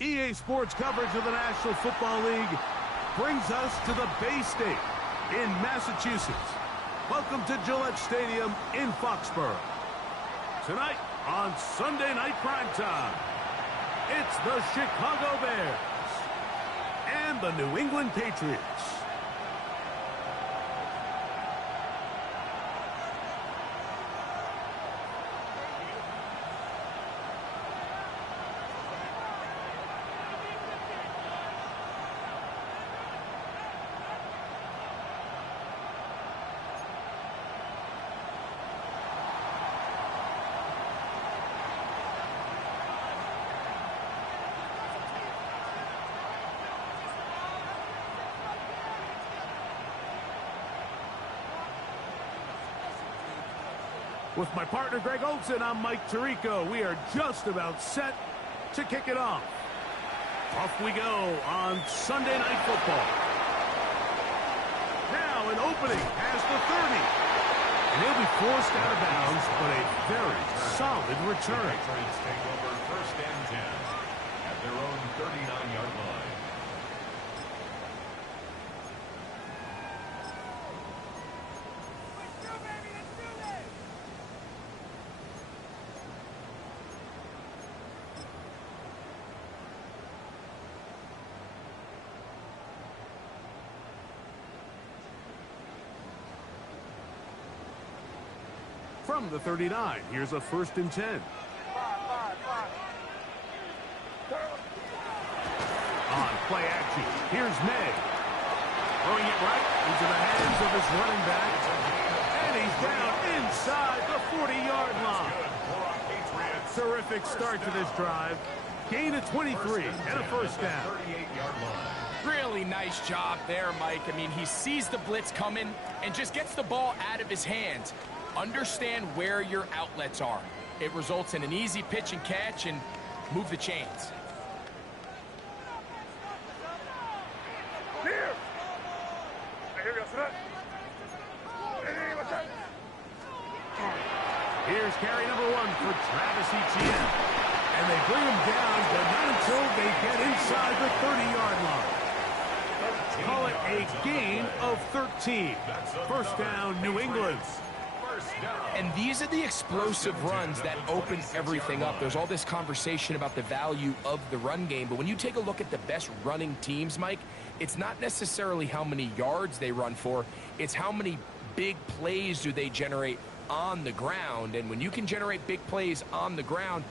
EA Sports coverage of the National Football League brings us to the Bay State in Massachusetts. Welcome to Gillette Stadium in Foxborough. Tonight on Sunday Night Primetime, it's the Chicago Bears and the New England Patriots. With my partner, Greg Olson, I'm Mike Tirico. We are just about set to kick it off. Off we go on Sunday Night Football. Now an opening past the 30. And he'll be forced out of bounds, but a very solid return. Patriots take over first and 10 at their own 39-yard line. From the 39, here's a 1st and 10. On play action, here's May. Throwing it right into the hands of his running back. And he's down inside the 40-yard line. Terrific start to this drive. Gain of 23 and a 1st down. Really nice job there, Mike. I mean, he sees the blitz coming and just gets the ball out of his hands. Understand where your outlets are. It results in an easy pitch and catch and move the chains. Here's carry number 1 for Travis Etienne. And they bring him down, but not until they get inside the 30-yard line. Call it a gain of 13. 1st down, New England. And these are the explosive runs that open everything up. There's all this conversation about the value of the run game, but when you take a look at the best running teams, Mike, it's not necessarily how many yards they run for, it's how many big plays do they generate on the ground. And when you can generate big plays on the ground,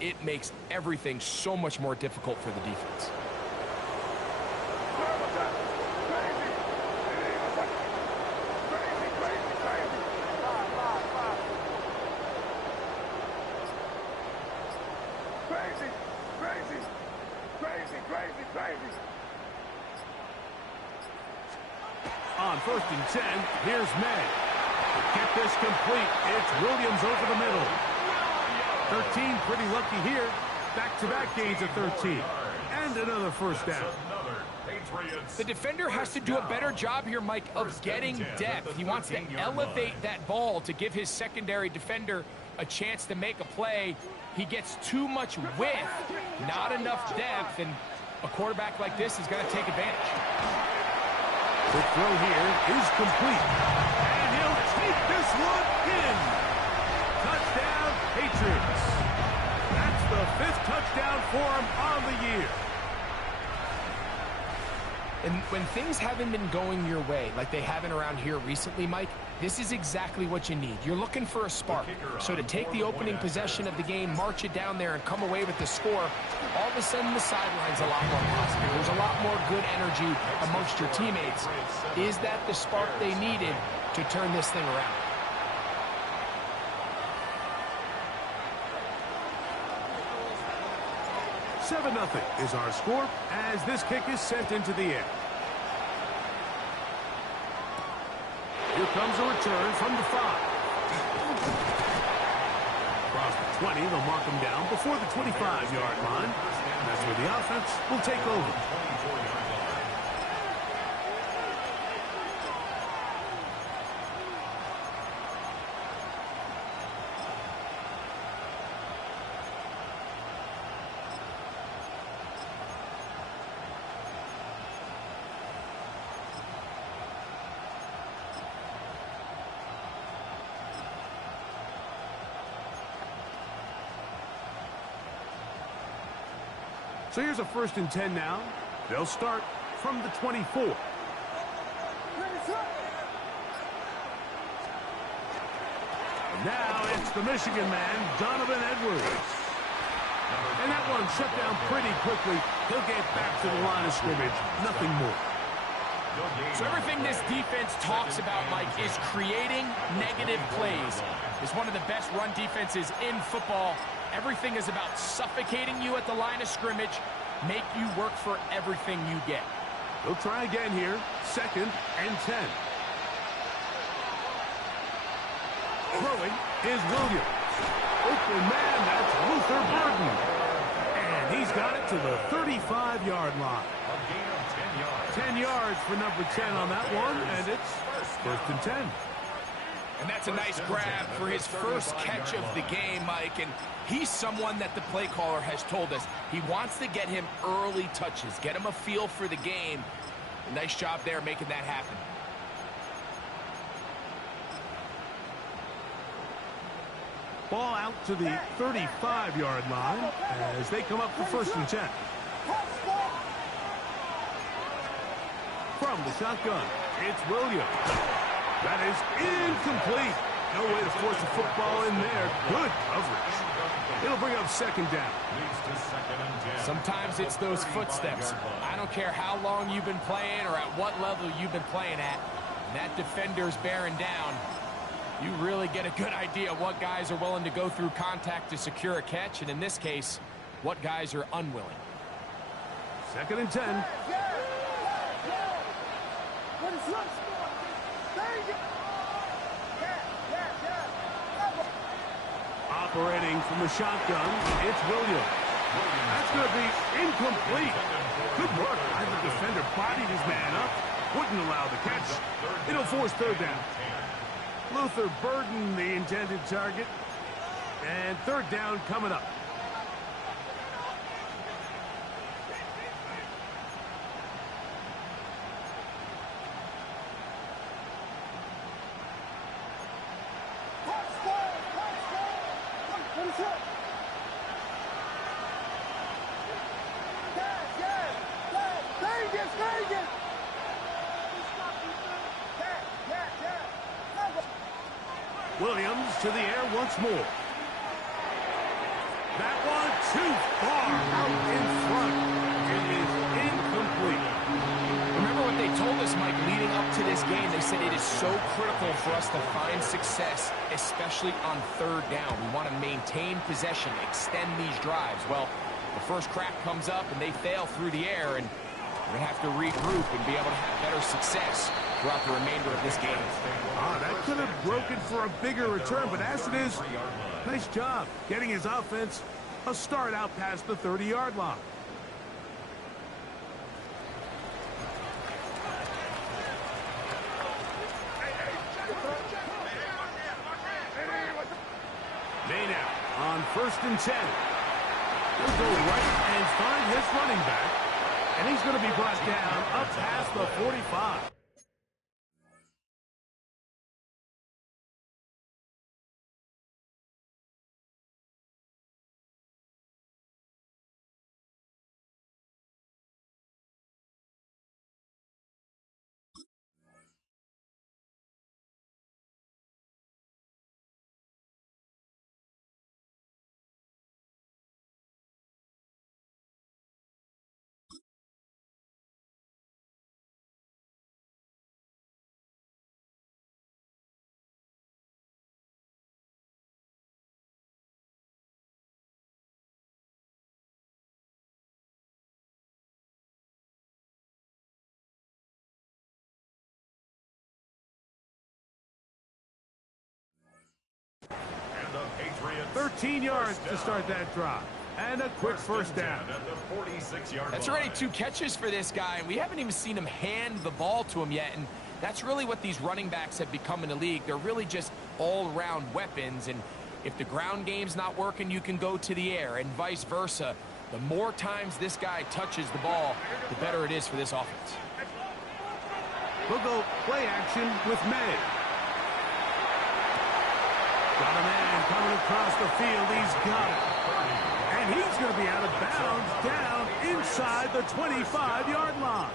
it makes everything so much more difficult for the defense. On 1st and 10, here's May. To get this complete, it's Williams over the middle. 13 pretty lucky here. Back-to-back gains of 13. And another 1st down. The defender has to do a better job here, Mike, of getting depth. He wants to elevate that ball to give his secondary defender a chance to make a play. He gets too much width, not enough depth, and a quarterback like this is going to take advantage. The throw here is complete. And he'll take this one in. Touchdown, Patriots. That's the 5th touchdown for him on the year. And when things haven't been going your way, like they haven't around here recently, Mike, this is exactly what you need. You're looking for a spark. So to take the opening possession of the game, march it down there, and come away with the score, all of a sudden the sideline's a lot more positive. There's a lot more good energy amongst your teammates. Is that the spark they needed to turn this thing around? $7-0 is our score as this kick is sent into the air. Here comes a return from the 5. Across the 20, they'll mark him down before the 25-yard line. And that's where the offense will take over. So here's a 1st and 10 now. They'll start from the 24. Now it's the Michigan man, Donovan Edwards. And that one shut down pretty quickly. He'll get back to the line of scrimmage. Nothing more. So everything this defense talks about, Mike, is creating negative plays. It's one of the best run defenses in football. Everything is about suffocating you at the line of scrimmage, make you work for everything you get. They'll try again here. 2nd and 10. Throwing is Williams. Open man, that's Luther Burden. And he's got it to the 35-yard line. A gain of 10 yards. 10 yards for number 10 on that one, and it's 1st and 10. And that's a nice grab for his first catch of the game, Mike. And he's someone that the play caller has told us he wants to get him early touches, get him a feel for the game. Nice job there making that happen. Ball out to the 35-yard line as they come up for 1st and 10. From the shotgun, it's Williams. That is incomplete. No way to force the football in there. Good coverage. It'll bring up 2nd down. Sometimes it's those footsteps. I don't care how long you've been playing or at what level you've been playing at. And that defender's bearing down. You really get a good idea what guys are willing to go through contact to secure a catch, and in this case, what guys are unwilling. 2nd and 10. Operating from the shotgun, it's Williams. That's going to be incomplete. Good work. The defender bodied his man up, wouldn't allow the catch. It'll force 3rd down. Luther Burden, the intended target. And 3rd down coming up. Williams to the air once more. That one too far out in front. It is incomplete. Remember what they told us, Mike, leading up to this game? They said it is so critical for us to find success, especially on 3rd down. We want to maintain possession, extend these drives. Well, the first crack comes up and they fail through the air, and we're going to have to regroup and be able to have better success throughout the remainder of this game. That could have broken for a bigger return, but as it is, nice job getting his offense a start out past the 30-yard line. Maynard on 1st and 10. He'll go right and find his running back, and he's going to be brought down up past the 45. And the Patriots 13 yards to start that drive. And a quick 1st down. At the 46-yard That's line. already 2 catches for this guy, and we haven't even seen him hand the ball to him yet. And that's really what these running backs have become in the league. They're really just all-around weapons. And if the ground game's not working, you can go to the air, and vice versa. The more times this guy touches the ball, the better it is for this offense. We'll go play action with May. Got a man coming across the field. He's got it. And he's going to be out of bounds down inside the 25-yard line.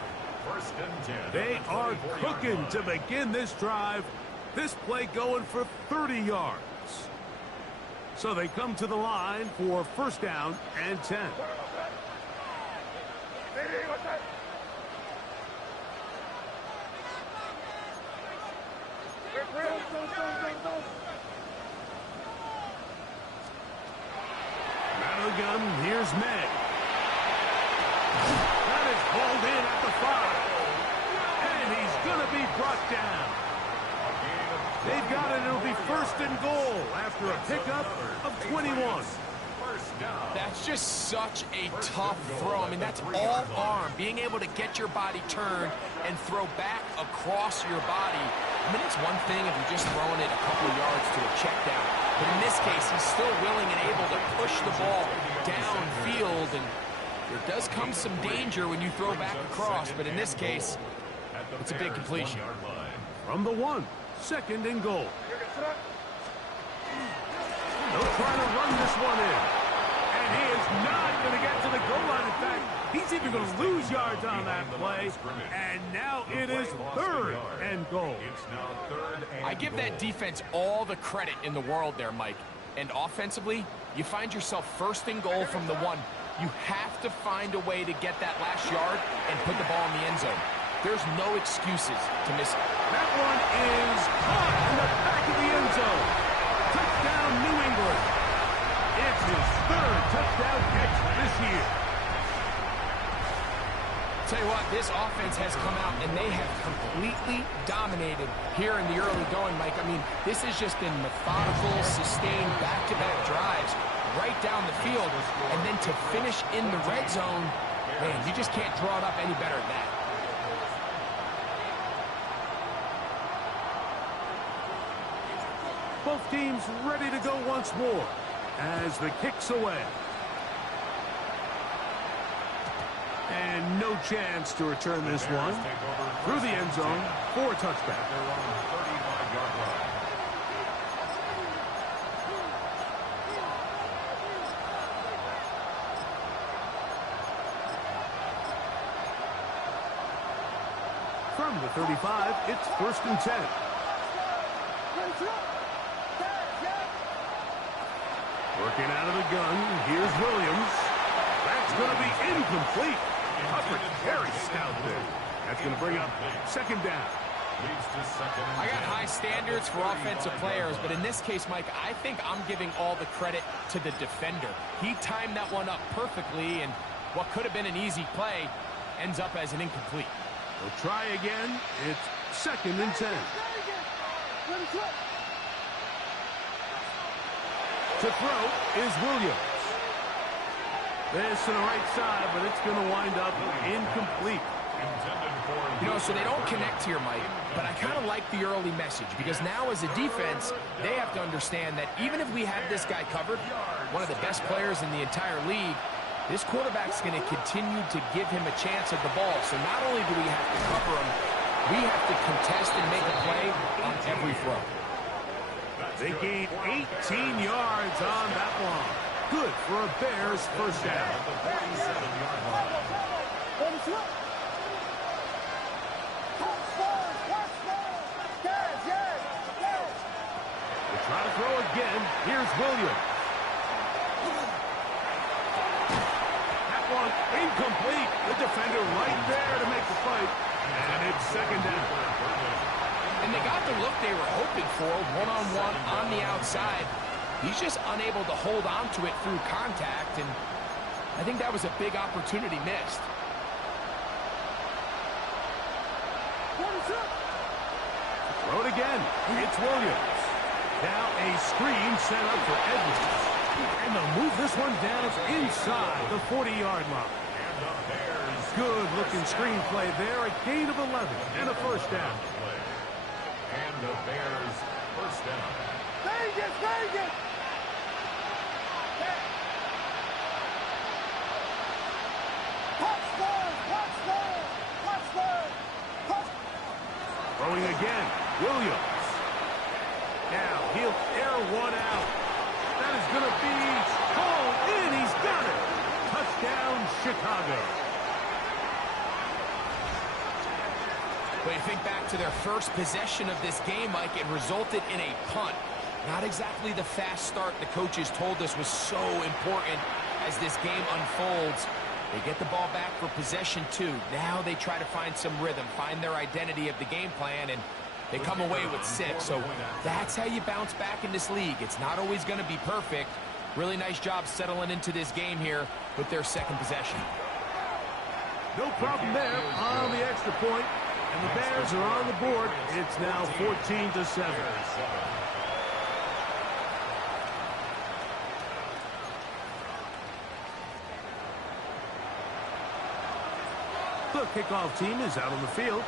First and 10. They are cooking to begin this drive. This play going for 30 yards. So they come to the line for first down and 10. Gun, here's Meg. That is hauled in at the 5. And he's going to be brought down. They've got it. It'll be first and goal after a pickup of 21. That's just such a tough throw. I mean, that's all arm. Being able to get your body turned and throw back across your body. I mean, it's one thing if you're just throwing it a couple of yards to a check down. But in this case, he's still willing and able to push the ball downfield. And there does come some danger when you throw back across. But in this case, it's a big completion. From the 1, second and goal. They'll try to run this one in. And he is not going to get to the goal line. In fact, he's even going to lose yards on that play. And now it is third and goal. I give that defense all the credit in the world there, Mike. And offensively, you find yourself first and goal from the 1. You have to find a way to get that last yard and put the ball in the end zone. There's no excuses to miss it. That one is caught in the back of the end zone. Touchdown, New England. It's his third touchdown catch this year. Tell you what, this offense has come out and they have completely dominated here in the early going, Mike. I mean, this has just been methodical, sustained, back-to-back drives right down the field. And then to finish in the red zone, man, you just can't draw it up any better than that. Both teams ready to go once more as the kick's away. And no chance to return this one through the end zone for a touchback. From the 35, it's first and 10. Working out of the gun, here's Williams. That's going to be incomplete. Coverage very stout there. That's going to bring up second down. I got high standards for offensive players, but in this case, Mike, I think I'm giving all the credit to the defender. He timed that one up perfectly, and what could have been an easy play ends up as an incomplete. We'll try again. It's second and 10. To throw is Williams. This to the right side, but it's going to wind up incomplete. You know, so they don't connect here, Mike, but I kind of like the early message because now as a defense, they have to understand that even if we have this guy covered, one of the best players in the entire league, this quarterback's going to continue to give him a chance at the ball. So not only do we have to cover him, we have to contest and make a play on every throw. They gained 18 yards on that one. Good for a Bears first down. They try to throw again. Here's Williams. That one incomplete. The defender right there to make the fight. And it's second down. And they got the look they were hoping for, one-on-one on the outside. He's just unable to hold on to it through contact, and I think that was a big opportunity missed. Throw it again. It's Williams. Now a screen set up for Edwards. And they'll move this one down inside the 40-yard line. Good-looking screen play there. A gain of 11 and a first down. And the Bears first down. Vegas! Throwing again, Williams. Now he'll air one out. That is going to be called and he's got it. Touchdown, Chicago. But you think back to their first possession of this game, Mike, it resulted in a punt. Not exactly the fast start the coaches told us was so important as this game unfolds. They get the ball back for possession 2. Now they try to find some rhythm, find their identity of the game plan, and they come away with 6. So that's how you bounce back in this league. It's not always going to be perfect. Really nice job settling into this game here with their second possession. No problem there on the extra point, and the Bears are on the board. It's now 14-7. The kickoff team is out on the field,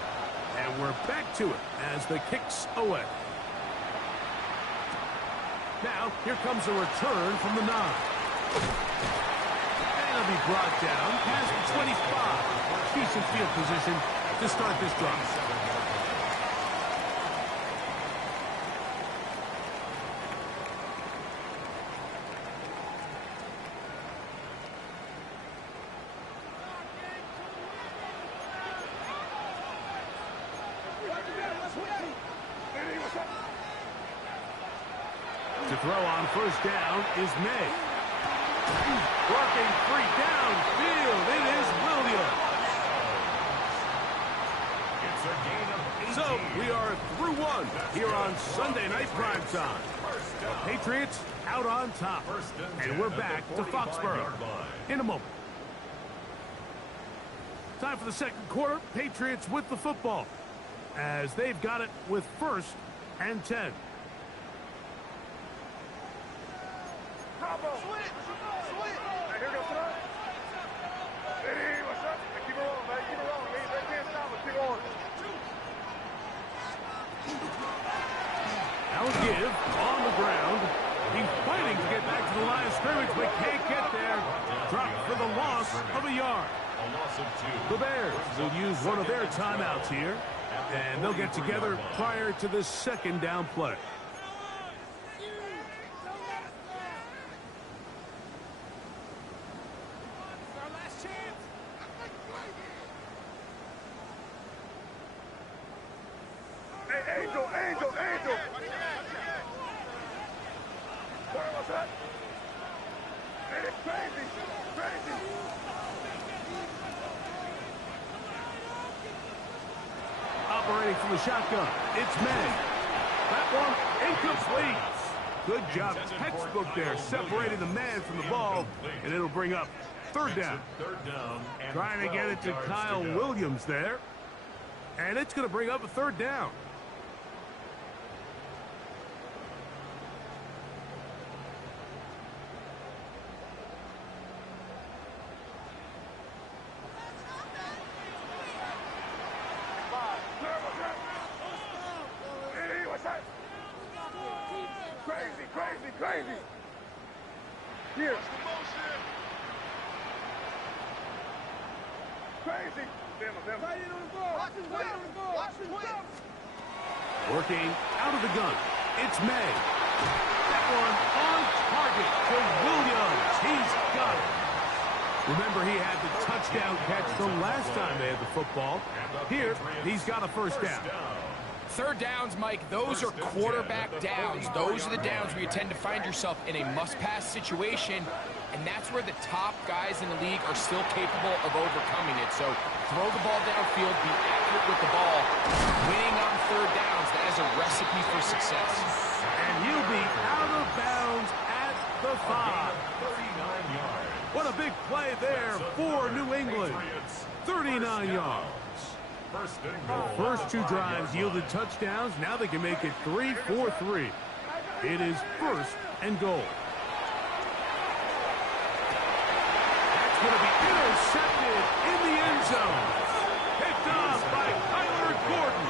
and we're back to it as the kick's away. Now, here comes a return from the 9. And it'll be brought down past the 25. Decent field position to start this drive. To throw on first down is May. Working free downfield. It is Williams. It's a gain of 18. So we are through 1 here on Sunday Night Primetime. The Patriots out on top. And we're back to Foxborough in a moment. Time for the second quarter. Patriots with the football as they've got it with 1st and 10. Now a give on the ground. He's fighting to get back to the line of scrimmage, but can't get there. Dropped for the loss of a yard. A loss of 2. The Bears will use one of their timeouts here, and they'll get together prior to the second down play. Operating from the shotgun, it's May. That one incomplete. Good job, textbook there, separating the man from the ball, and it'll bring up third down. Trying to get it to Kyle Williams there, and it's going to bring up a third down. Crazy. Here. Crazy. Working out of the gun. It's May. That one on target to Williams. He's got it. Remember, he had the touchdown catch the last time they had the football. Here, he's got a first down. Third downs, Mike, those are quarterback downs. Those are the downs where you tend to find yourself in a must-pass situation, and that's where the top guys in the league are still capable of overcoming it. So throw the ball downfield, be accurate with the ball. Winning on third downs, that is a recipe for success. And he'll be out of bounds at the 5. 39 yards. What a big play there for New England. 39 yards. First 2 drives yielded touchdowns. Now they can make it 3-4-3. It is 1st and goal. That's going to be intercepted in the end zone. Picked off by Kyler Gordon.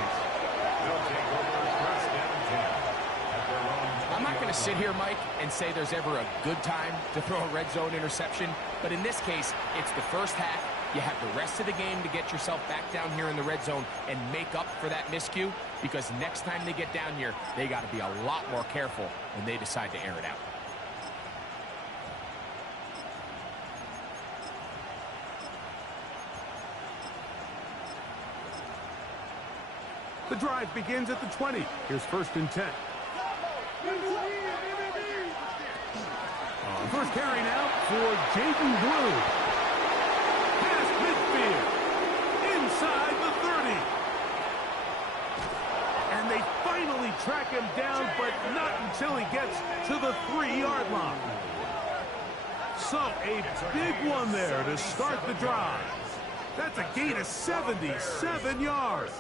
I'm not going to sit here, Mike, and say there's ever a good time to throw a red zone interception. But in this case, it's the first half. You have the rest of the game to get yourself back down here in the red zone and make up for that miscue, because next time they get down here, they got to be a lot more careful when they decide to air it out. The drive begins at the 20. Here's 1st and 10. First carry now for Jaden Blue. Past midfield. Inside the 30. And they finally track him down, but not until he gets to the 3-yard line. So a big one there to start the drive. That's a gain of 77 yards.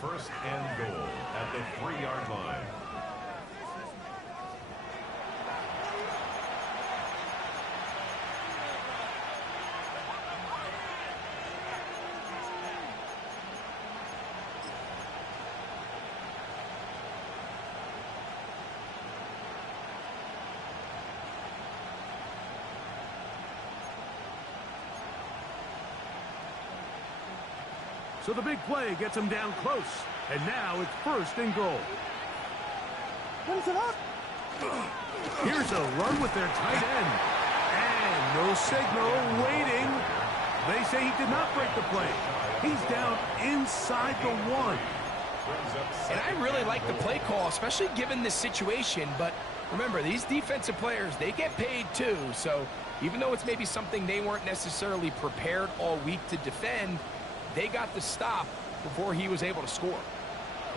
First and goal at the 3-yard line. So the big play gets him down close. And now it's 1st and goal. Here's a run with their tight end. And no signal, waiting. They say he did not break the play. He's down inside the 1. And I really like the play call, especially given this situation. But remember, these defensive players, they get paid too. So even though it's maybe something they weren't necessarily prepared all week to defend, they got the stop before he was able to score.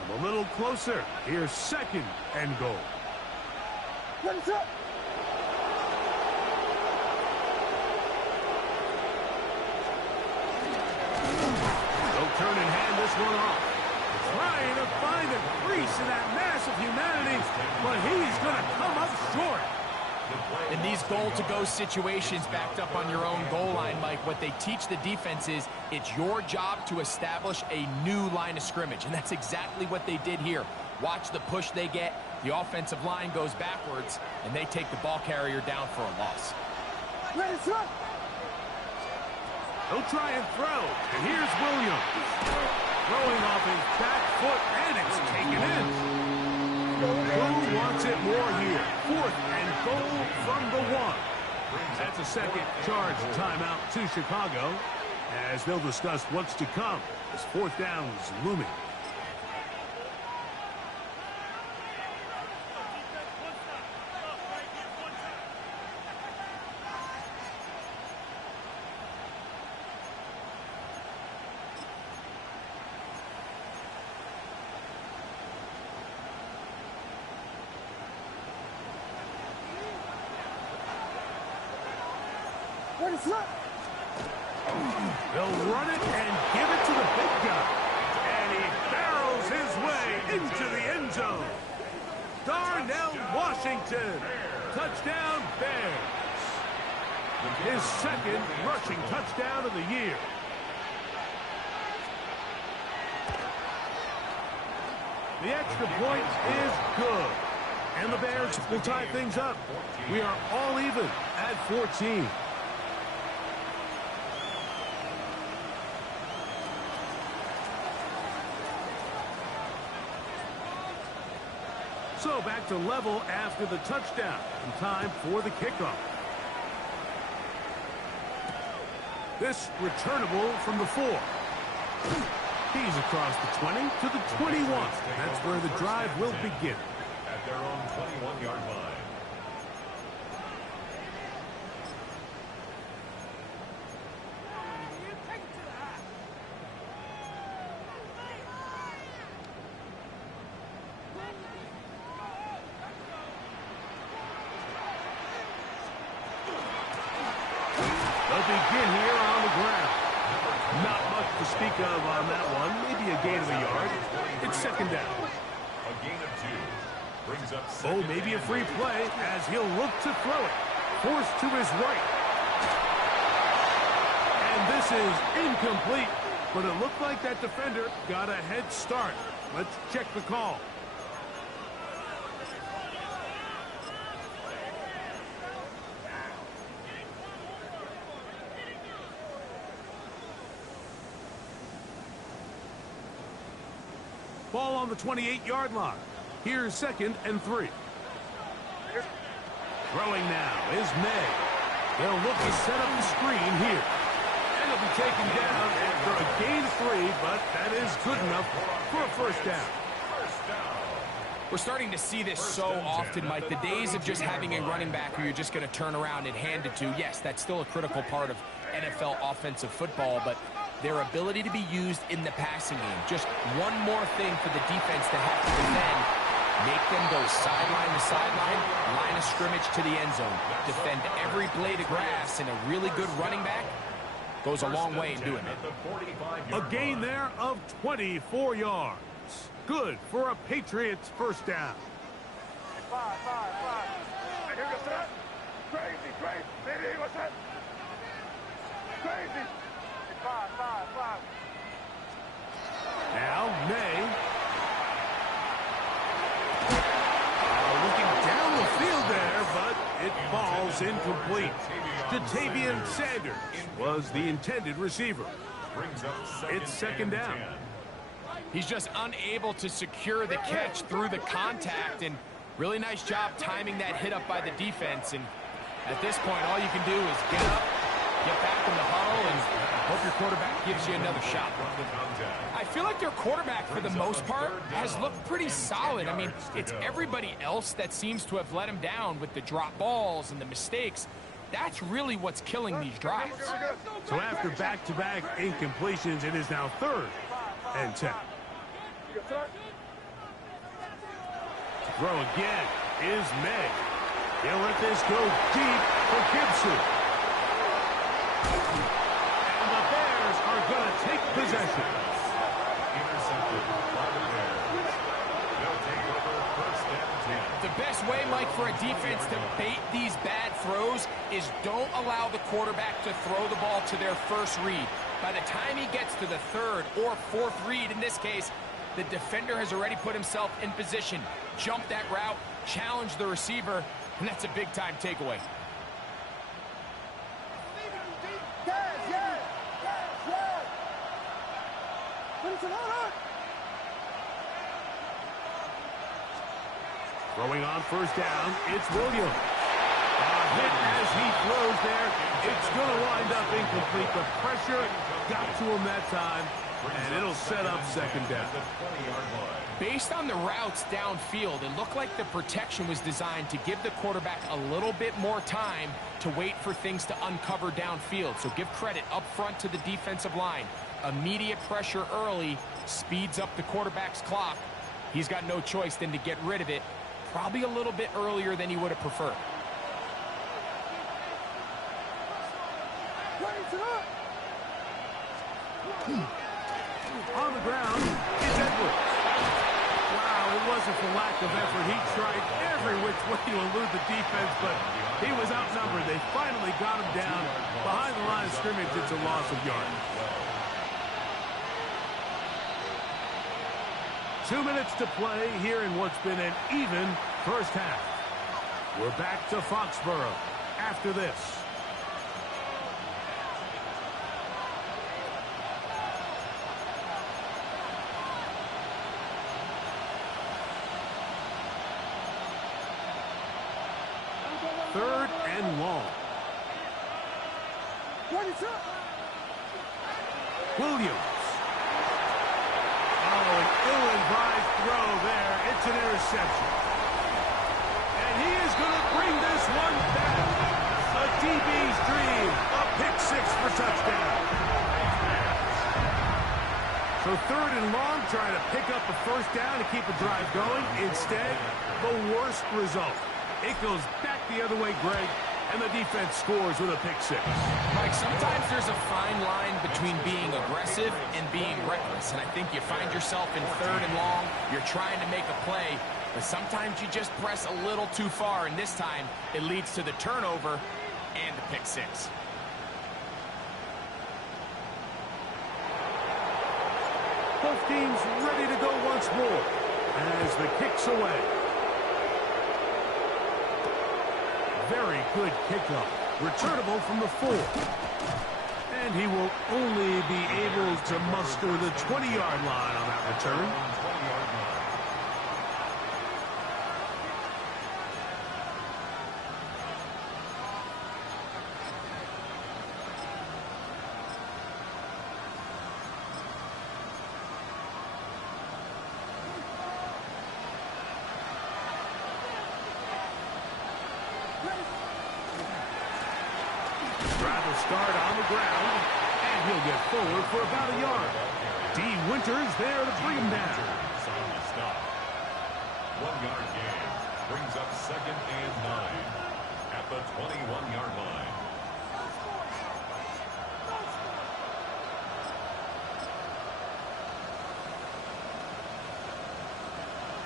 Come a little closer. Here's 2nd and goal. Let us up. They'll turn and hand this one off. Trying to find a crease in that mass of humanity, but he's going to come up short. In these goal-to-go situations backed up on your own goal line, Mike, what they teach the defense is it's your job to establish a new line of scrimmage, and that's exactly what they did here. Watch the push they get. The offensive line goes backwards, and they take the ball carrier down for a loss. Let us up. He'll try and throw. And here's Williams. Throwing off his back foot, and it's taken in. Who wants it more here? 4th and goal from the 1. That's a second charge timeout to Chicago, as they'll discuss what's to come as 4th down is looming. Let us up. They'll run it and give it to the big guy. And he barrels his way into the end zone. Darnell Washington. Touchdown, Bears. His 2nd rushing touchdown of the year. The extra point is good. And the Bears will tie things up. We are all even at 14. So back to level after the touchdown. And time for the kickoff. This returnable from the 4. He's across the 20 to the 21. That's where the drive will begin. At their own 21-yard line. They'll begin here on the ground. Not much to speak of on that one. Maybe a gain of a yard. It's 2nd down. A gain of 2. Brings up Oh, maybe a free play as he'll look to throw it. Forced to his right. And this is incomplete. But it looked like that defender got a head start. Let's check the call. Ball on the 28-yard line. Here's 2nd and 3. Throwing now is May. They'll look to set up the screen here. And will be taken down after a gain of 3, but that is good enough for a first down. We're starting to see this so often, Mike. The days of just having a running back who you're just going to turn around and hand it to, yes, that's still a critical part of NFL offensive football, but their ability to be used in the passing game, just one more thing for the defense to have to defend, make them go sideline to sideline, line of scrimmage to the end zone, defend every blade of grass, and a really good running back goes a long way in doing it. A gain there of 24 yards. Good for a Patriots first down. Crazy. What's that? Crazy. Now, May. Looking down the field there, but it falls incomplete. Jatavian Sanders was the intended receiver. It's second down. He's just unable to secure the catch through the contact, and really nice job timing that hit up by the defense. And at this point, all you can do is get up, get back in the huddle, and hope your quarterback gives you another shot. I feel like their quarterback, for the most part, has looked pretty solid. I mean, it's everybody else that seems to have let him down with the drop balls and the mistakes. That's really what's killing these drives. So after back-to-back incompletions, it is now 3rd and 10. To throw again is May. He'll let this go deep for Gibson. And the Bears are going to take possession. Intercepted by the Bears. They'll take over first and 10. The best way, Mike, for a defense to bait these bad throws is don't allow the quarterback to throw the ball to their first read. By the time he gets to the 3rd or 4th read, in this case, the defender has already put himself in position, jumped that route, challenged the receiver, and that's a big-time takeaway. Throwing on first down, it's Williams. Hit as he throws there. It's going to wind up incomplete. The pressure got to him that time, and it'll set up second down. Based on the routes downfield, it looked like the protection was designed to give the quarterback a little bit more time to wait for things to uncover downfield. So give credit up front to the defensive line. Immediate pressure early speeds up the quarterback's clock. He's got no choice than to get rid of it, probably a little bit earlier than he would have preferred. On the ground is Edwards. Wow, it wasn't for lack of effort. He tried every which way to elude the defense, but he was outnumbered. They finally got him down behind the line of scrimmage. It's a loss of yardage. 2 minutes to play here in what's been an even first half. We're back to Foxborough after this. Third and long. Williams. Oh, an ill-advised throw there. It's an interception. And he is going to bring this one back. A DB's dream. A pick 6 for touchdown. So 3rd and long, trying to pick up a first down to keep a drive going. Instead, the worst result. It goes back the other way, Greg, and the defense scores with a pick 6. Mike, sometimes there's a fine line between being aggressive and being reckless, and I think you find yourself in 3rd and long, you're trying to make a play, but sometimes you just press a little too far, and this time it leads to the turnover and the pick 6. Both teams ready to go once more as the kick's away. Very good kickoff. Returnable from the 4. And he will only be able to muster the 20-yard line on that return. Try to start on the ground, and he'll get forward for about a yard. D. Winters there to bring him down. On the stop. 1 yard gain brings up 2nd and 9 at the 21-yard line.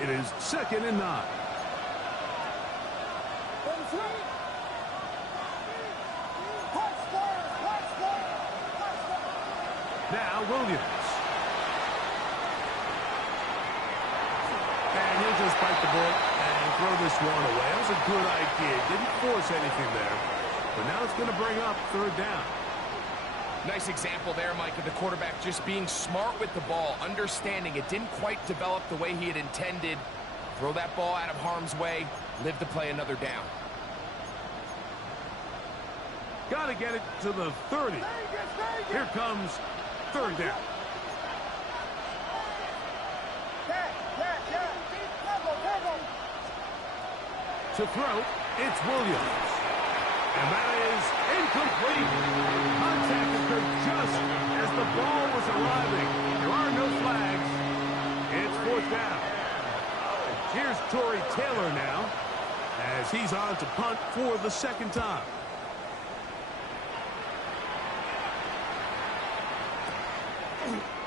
It is 2nd and 9. Now Williams. And he'll just bite the ball and throw this one away. That was a good idea. Didn't force anything there. But now it's going to bring up 3rd down. Nice example there, Mike, of the quarterback just being smart with the ball, understanding it didn't quite develop the way he had intended. Throw that ball out of harm's way, live to play another down. Got to get it to the 30. Here comes 3rd down. To throw, it's Williams. And that is incomplete. Contact occurred just as the ball was arriving. There are no flags. It's 4th down. Here's Torrey Taylor now as he's on to punt for the 2nd time.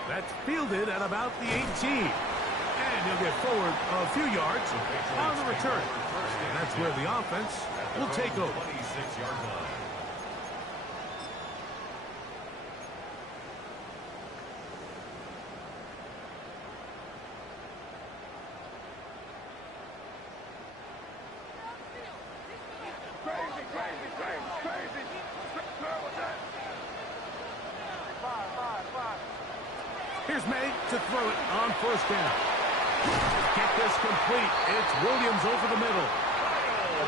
That's fielded at about the 18. And he'll get forward a few yards on the return. And that's where the offense will take over. 26-yard line. Here's May to throw it on 1st down. Get this complete. It's Williams over the middle.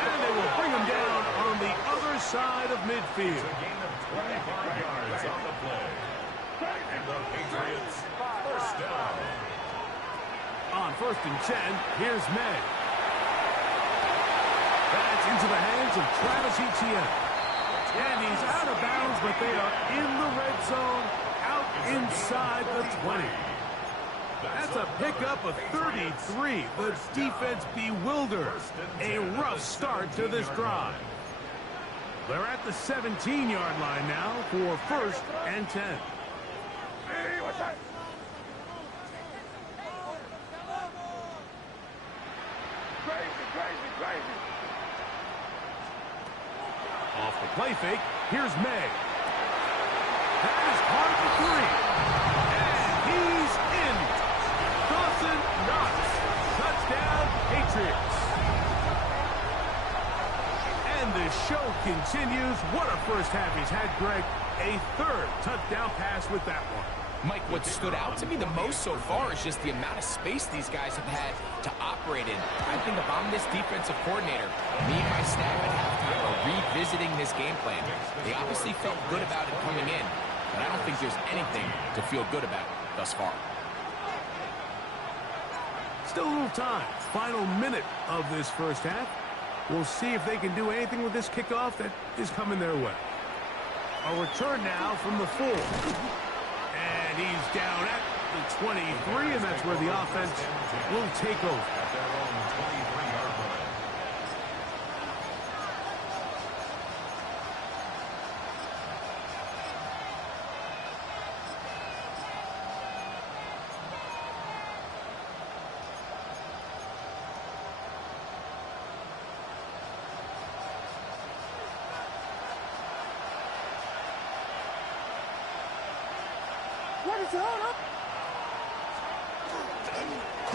And they will bring him down on the other side of midfield. It's a gain of 25 yards on the play. And the Patriots, 1st down. On 1st and 10, here's May. That's into the hands of Travis Etienne. And he's out of bounds, but they are in the red zone, out inside the 20. That's a pickup of 33. The defense bewildered. A rough start to this drive. They're at the 17-yard line now for 1st and 10. Off the play fake, here's May. That is caught at the 3. And he's in. Dawson Knox. Touchdown, Patriots. And the show continues. What a first half he's had, Greg. A 3rd touchdown pass with that one. Mike, what stood out to me the most so far is just the amount of space these guys have had to operate in. I think if I'm this defensive coordinator, me and my staff at halftime are revisiting this game plan. They obviously felt good about it coming in, but I don't think there's anything to feel good about thus far. Still a little time. Final minute of this first half. We'll see if they can do anything with this kickoff that is coming their way. A return now from the 4. And he's down at the 23, and that's where the offense will take over. At their own 23-yard line. What is that? A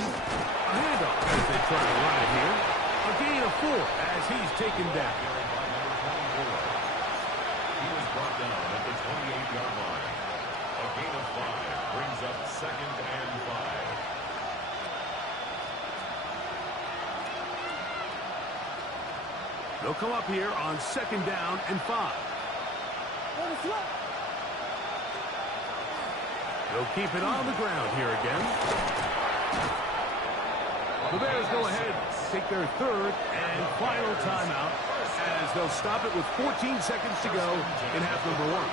handoff as they try to run it here. A gain of 4 as he's taken down. He was brought down at the 28-yard line. A gain of 5 brings up 2nd and 5. They'll come up here on 2nd down and 5. They'll keep it on the ground here again. The Bears go ahead, take their 3rd and final timeout as they'll stop it with 14 seconds to go in half number one.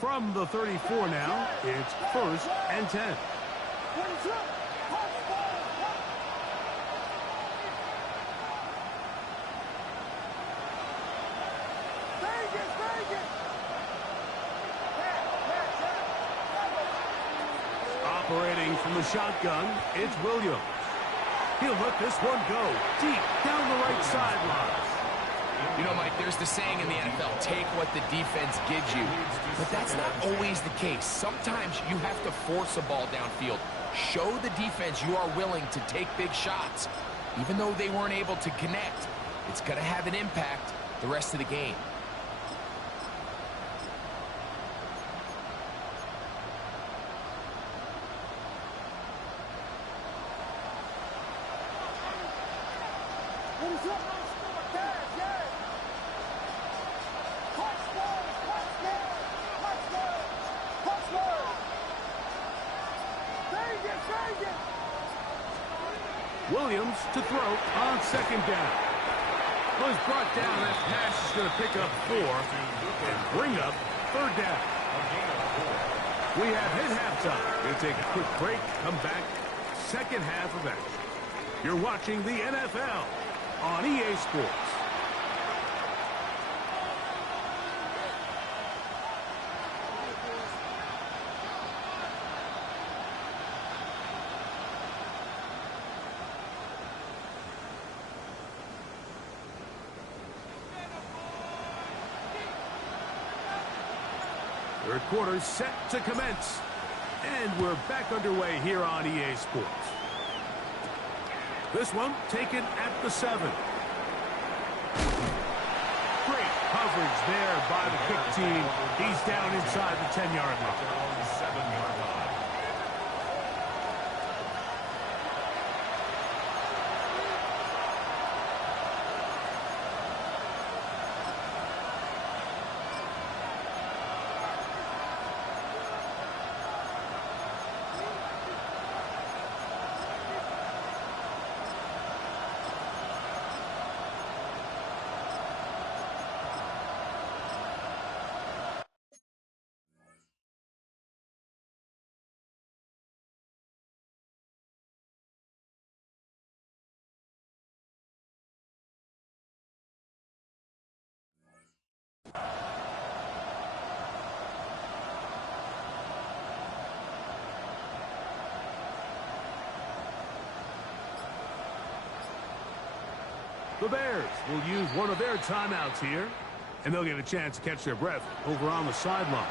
From the 34 now, it's 1st and 10. Operating from the shotgun, it's Williams. He'll let this one go deep down the right sideline. You know, Mike, there's the saying in the NFL, take what the defense gives you. But that's not always the case. Sometimes you have to force a ball downfield. Show the defense you are willing to take big shots. Even though they weren't able to connect, it's going to have an impact the rest of the game. Williams to throw on 2nd down. Was brought down. That pass is going to pick up 4 and bring up 3rd down. We have hit halftime. We'll take a quick break, come back, second half of action. You're watching the NFL on EA Sports. Third quarter set to commence. And we're back underway here on EA Sports. This one taken at the 7. Great coverage there by the kick team. He's down inside the 10-yard line. 7-yard line. The Bears will use one of their timeouts here, and they'll get a chance to catch their breath over on the sideline.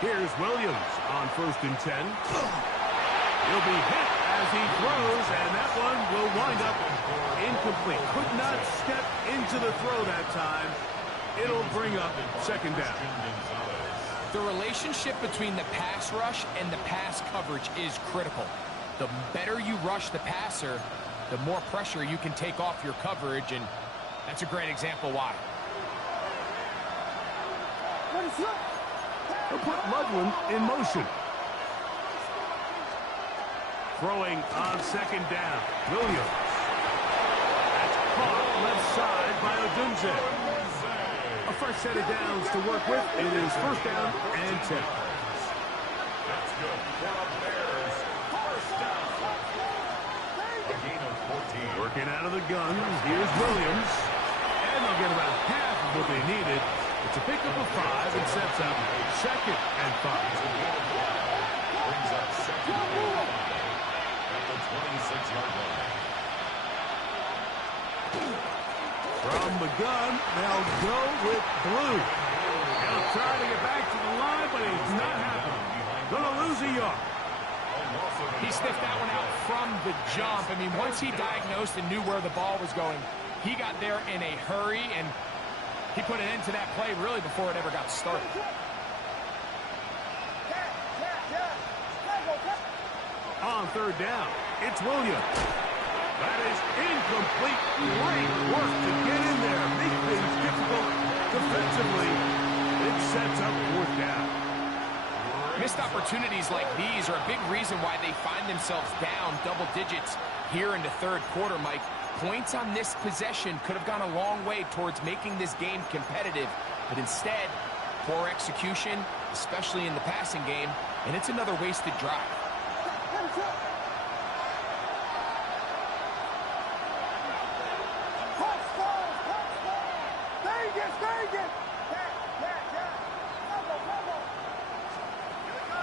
Here's Williams on 1st and 10. He'll be hit as he throws, and that one will wind up incomplete. Could not step into the throw that time. It'll bring up 2nd down. The relationship between the pass rush and the pass coverage is critical. The better you rush the passer, the more pressure you can take off your coverage, and that's a great example why. They'll put Loveland in motion. Throwing on 2nd down. Williams. That's caught left side by Odunze. A fresh set of downs to work with. It is 1st down and 10. That's good for the Bears. 1st down. A gain of 14. Working out of the gun. Here's Williams. And they'll get about half of what they needed. It's a pickup of 5 and sets up 2nd and 5. Brings up 2nd and 5 at the 26-yard line. From the gun, they'll go with Blue. He'll try to get back to the line, but he's not happening. Gonna lose a yard. He sniffed that one out from the jump. I mean, once he diagnosed and knew where the ball was going, he got there in a hurry, and he put an end to that play really before it ever got started. On third down, it's Williams. That is incomplete. Great work to get in there. Make things difficult defensively. It sets up fourth down. Missed opportunities like these are a big reason why they find themselves down double digits here in the third quarter, Mike. Points on this possession could have gone a long way towards making this game competitive, but instead, poor execution, especially in the passing game, and it's another wasted drive.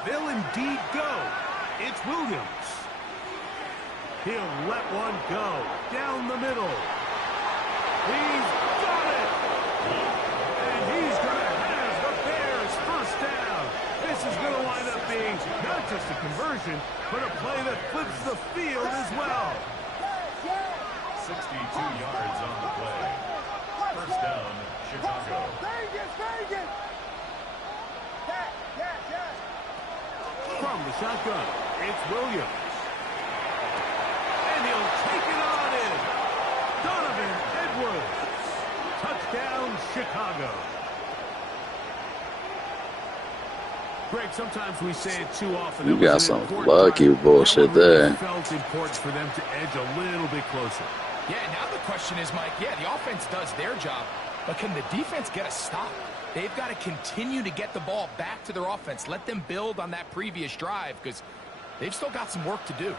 They'll indeed go. It's Williams. He'll let one go down the middle. He's got it. And he's going to have the Bears first down. This is going to wind up being not just a conversion, but a play that flips the field as well. 62 yards on the play. First down, Chicago. From the shotgun, it's Williams. And he'll take it on in. Donovan Edwards. Touchdown, Chicago. Greg, sometimes we say it too often. You got some lucky bullshit there. It felt important for them to edge a little bit closer. Yeah, now the question is, Mike, yeah, the offense does their job, but can the defense get a stop? They've got to continue to get the ball back to their offense. Let them build on that previous drive because they've still got some work to do.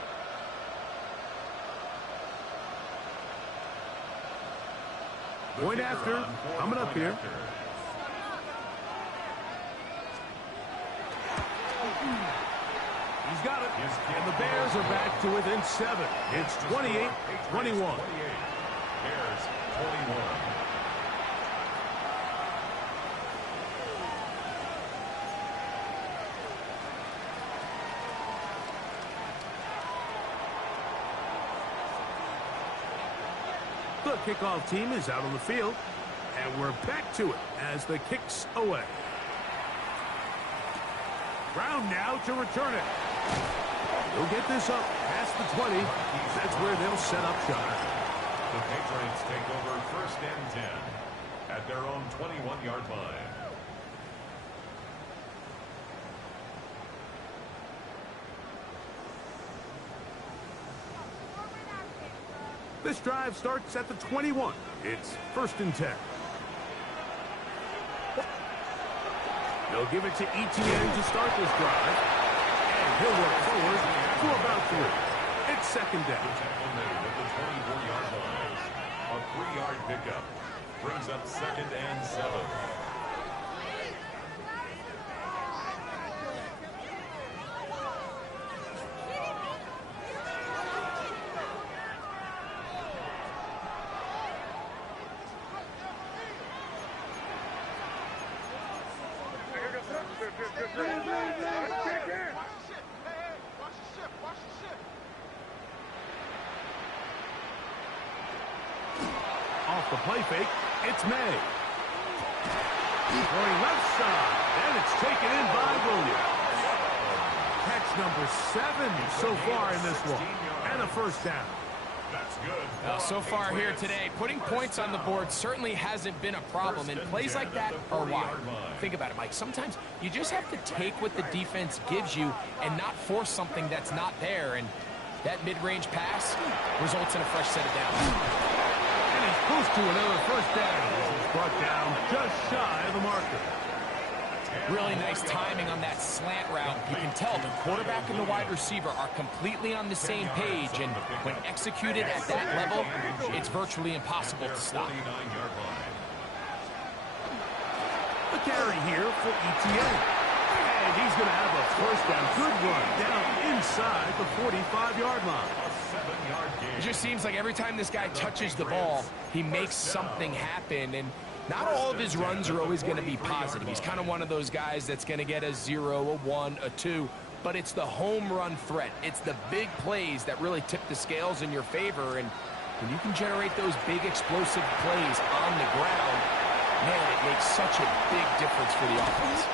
Point after, coming up here. He's got it. And the Bears are back to within 7. It's 28-21. Bears 21. The kickoff team is out on the field, and we're back to it as the kick's away. Brown now to return it. They'll get this up past the 20. That's where they'll set up shop. The Patriots take over first and 10 at their own 21-yard line. This drive starts at the 21. It's first and 10. They'll give it to ETN to start this drive. And he'll work forward to about 3. It's second down. Tackle made at the 24-yard line. A 3-yard pickup brings up second and 7. Off the play fake, it's May. Going left side, and it's taken in by Williams. Catch number 7 so far in this one, and a first down. That's good. So far here today, putting points on the board certainly hasn't been a problem, and plays like that are why. Think about it, Mike. Sometimes you just have to take what the defense gives you and not force something that's not there, and that mid-range pass results in a fresh set of downs. And he's close to another first down. He's brought down just shy of the marker. Really nice timing on that slant route. You can tell the quarterback and the wide receiver are completely on the same page, and when executed at that level, it's virtually impossible to stop. The carry here for ETN. And he's going to have a first down. Good run down inside the 45-yard line. It just seems like every time this guy touches the ball, he makes something happen, and not all of his runs are always going to be positive. He's kind of one of those guys that's going to get a 0, a 1, a 2. but it's the home run threat. It's the big plays that really tip the scales in your favor, and when you can generate those big explosive plays on the ground, man, it makes such a big difference for the offense.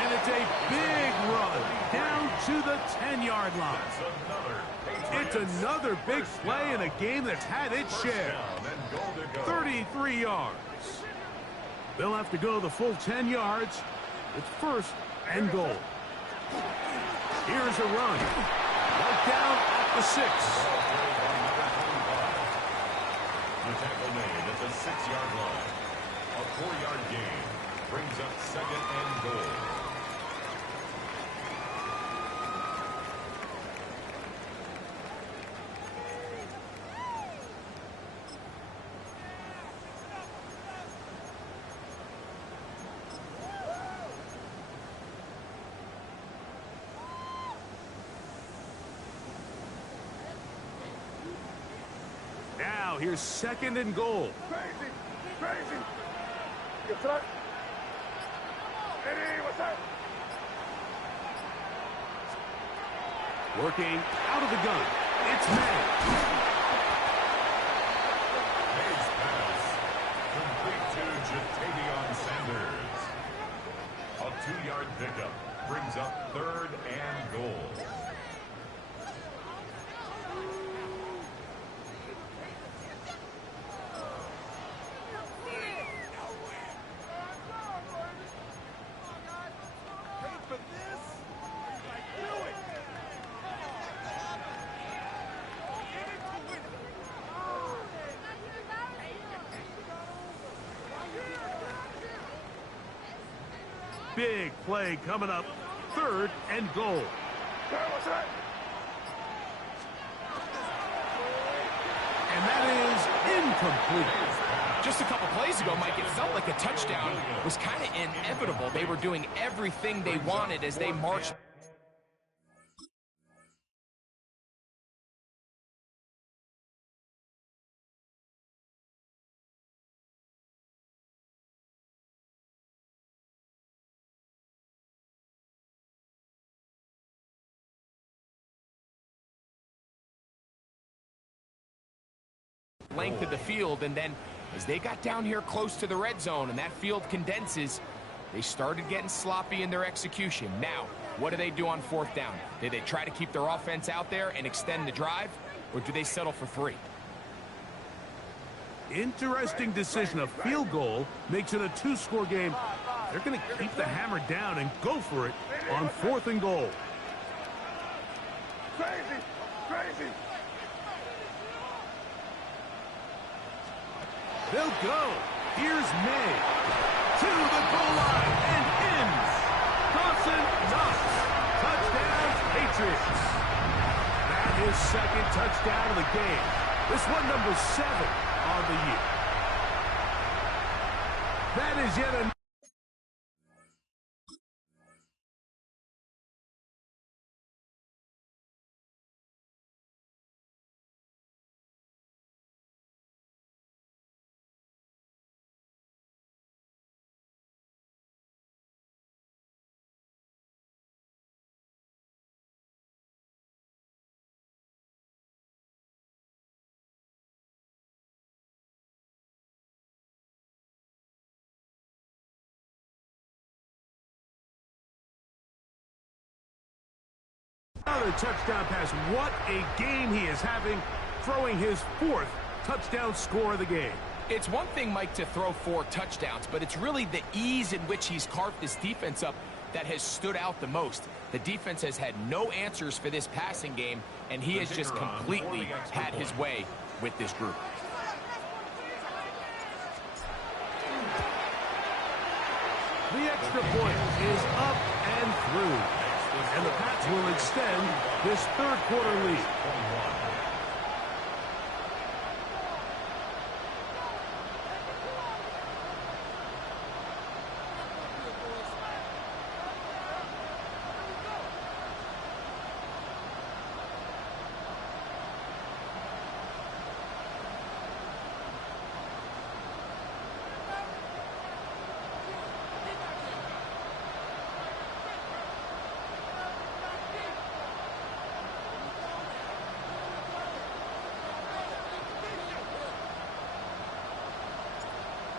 And it's a big run down to the 10-yard line. It's another big play in a game that's had its share. 33 yards. They'll have to go the full 10 yards. It's first and goal. Here's a run. Right down at the 6. The tackle made at the 6-yard line. A 4-yard gain brings up second and goal. Now here's second and goal. Crazy! Crazy! Yes, sir. Hey, what's up? Working out of the gun. It's May. May's pass complete to Jatavion Sanders. A 2-yard pickup brings up third and goal. Big play coming up. Third and goal. What's that? And that is incomplete. Just a couple plays ago, Mike, it felt like a touchdown was kind of inevitable. They were doing everything they wanted as they marched. Length of the field, and then as they got down here close to the red zone and that field condenses, they started getting sloppy in their execution. Now, what do they do on fourth down? Do they try to keep their offense out there and extend the drive, or do they settle for 3? Interesting decision. A field goal makes it a 2-score game. They're going to keep the hammer down and go for it on fourth and goal. Crazy! Crazy! They'll go. Here's May. To the goal line and in. Dawson Knox. Touchdown, Patriots. That is second touchdown of the game. This one number 7 on the year. That is yet another. Another touchdown pass. What a game he is having, throwing his 4th touchdown score of the game. It's one thing, Mike, to throw 4 touchdowns, but it's really the ease in which he's carved this defense up that has stood out the most. The defense has had no answers for this passing game, and he has just completely had his way with this group. The extra point is up and through. And the Pats will extend this third-quarter lead.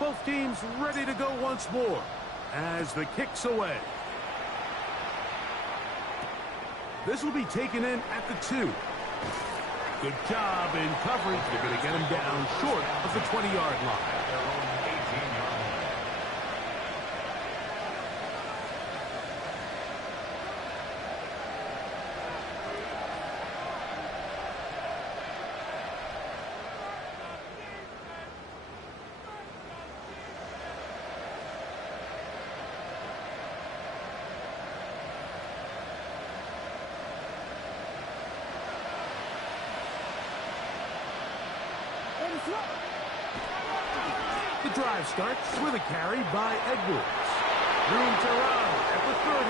Both teams ready to go once more as the kick's away. This will be taken in at the 2. Good job in coverage. They're going to get him down short of the 20-yard line. Their own 18-yard line. The drive starts with a carry by Edwards. Room to run at the 30,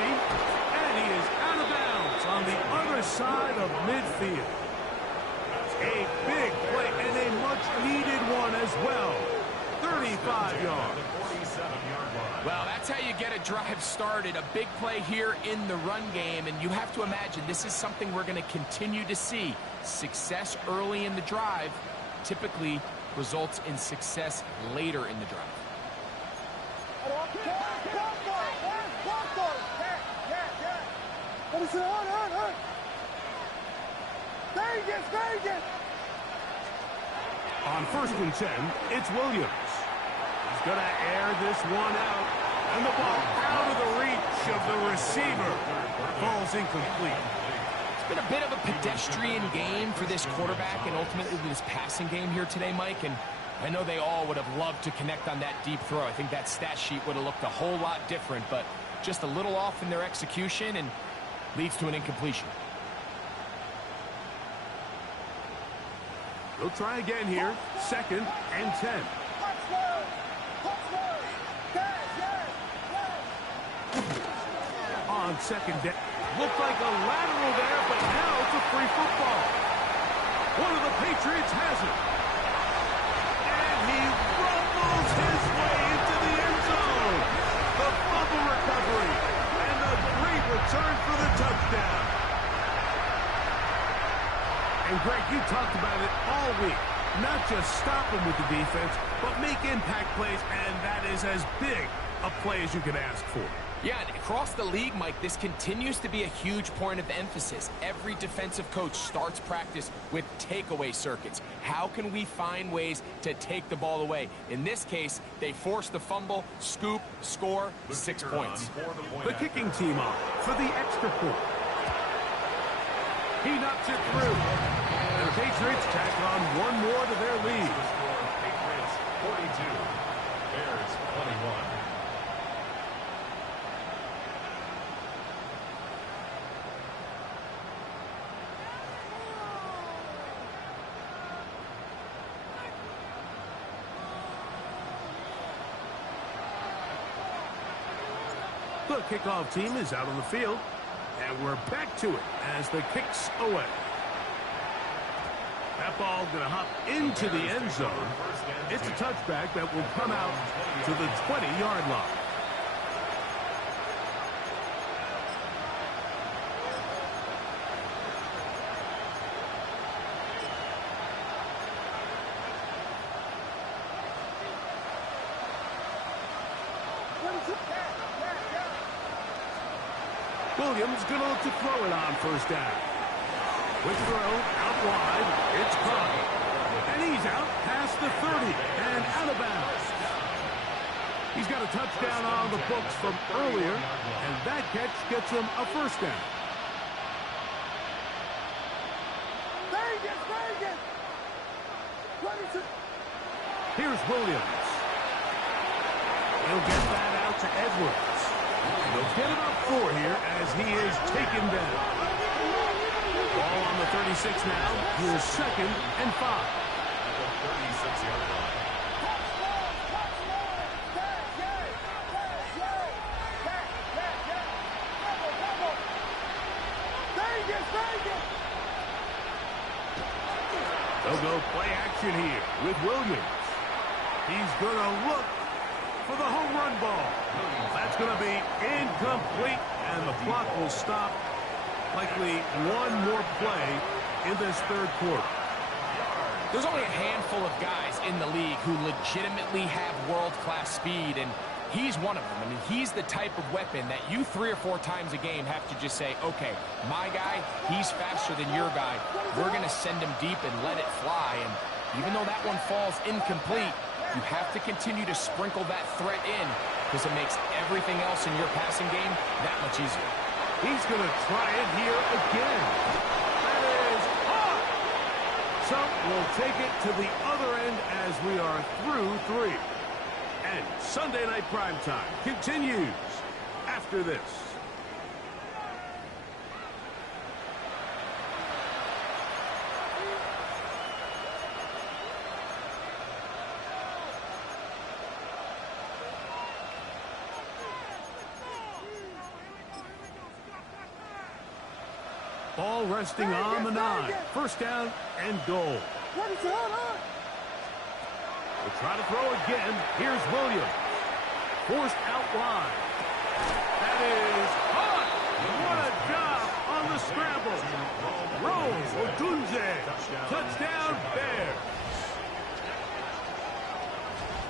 and he is out of bounds on the other side of midfield. A big play and a much-needed one as well. 35 yards. Well, that's how you get a drive started. A big play here in the run game, and you have to imagine this is something we're going to continue to see. Success early in the drive typically results in success later in the drive. On 1st and 10, it's Williams. He's going to air this one out, and the ball out of the reach of the receiver. Ball's incomplete. It's been a bit of a pedestrian game for this quarterback and ultimately this passing game here today, Mike, and I know they all would have loved to connect on that deep throw. I think that stat sheet would have looked a whole lot different, but just a little off in their execution and leads to an incompletion. They'll try again here. 2nd and 10. On 2nd down. Looked like a lateral there, but now it's a free football. One of the Patriots has it. And he rumbles his way into the end zone. The fumble recovery. And a great return for the touchdown. And Greg, you talked about it all week. Not just stop him with the defense, but make impact plays, and that is as big a play as you could ask for. Yeah, and across the league, Mike, this continues to be a huge point of emphasis. Every defensive coach starts practice with takeaway circuits. How can we find ways to take the ball away? In this case, they force the fumble, scoop, score, 6 points. The kicking team on for the extra point. He knocks it through. And the Patriots tack on one more to their lead. Patriots 42, Bears 21. The kickoff team is out on the field. And we're back to it as the kick's away. That ball going to hop into the end zone. It's a touchback that will come out to the 20-yard line. Williams going to look to throw it on 1st down. Quick throw, out wide, it's caught. And he's out past the 30 and out of bounds. He's got a touchdown on the books from earlier, and that catch gets him a 1st down. Here's Williams. He'll get that out to Edwards. They'll get about 4 here as he is taken down. Ball on the 36 now. Here's 2nd and 5. At the 36-yard line. They'll go play action here with Williams. He's going to look for the home run ball. That's going to be incomplete, and the clock will stop. Likely one more play in this 3rd quarter. There's only a handful of guys in the league who legitimately have world-class speed, and he's one of them. I mean, he's the type of weapon that you 3 or 4 times a game have to just say, okay, my guy, he's faster than your guy. We're going to send him deep and let it fly. And even though that one falls incomplete, you have to continue to sprinkle that threat in because it makes everything else in your passing game that much easier. He's going to try it here again. That is hot. So we'll take it to the other end as we are through 3. And Sunday Night Primetime continues after this. Ball resting on the 9. First down and goal. We'll try to throw again. Here's Williams. Forced out wide. That is hot. What a job on the scramble. Rose Odunze. Touchdown, Bears.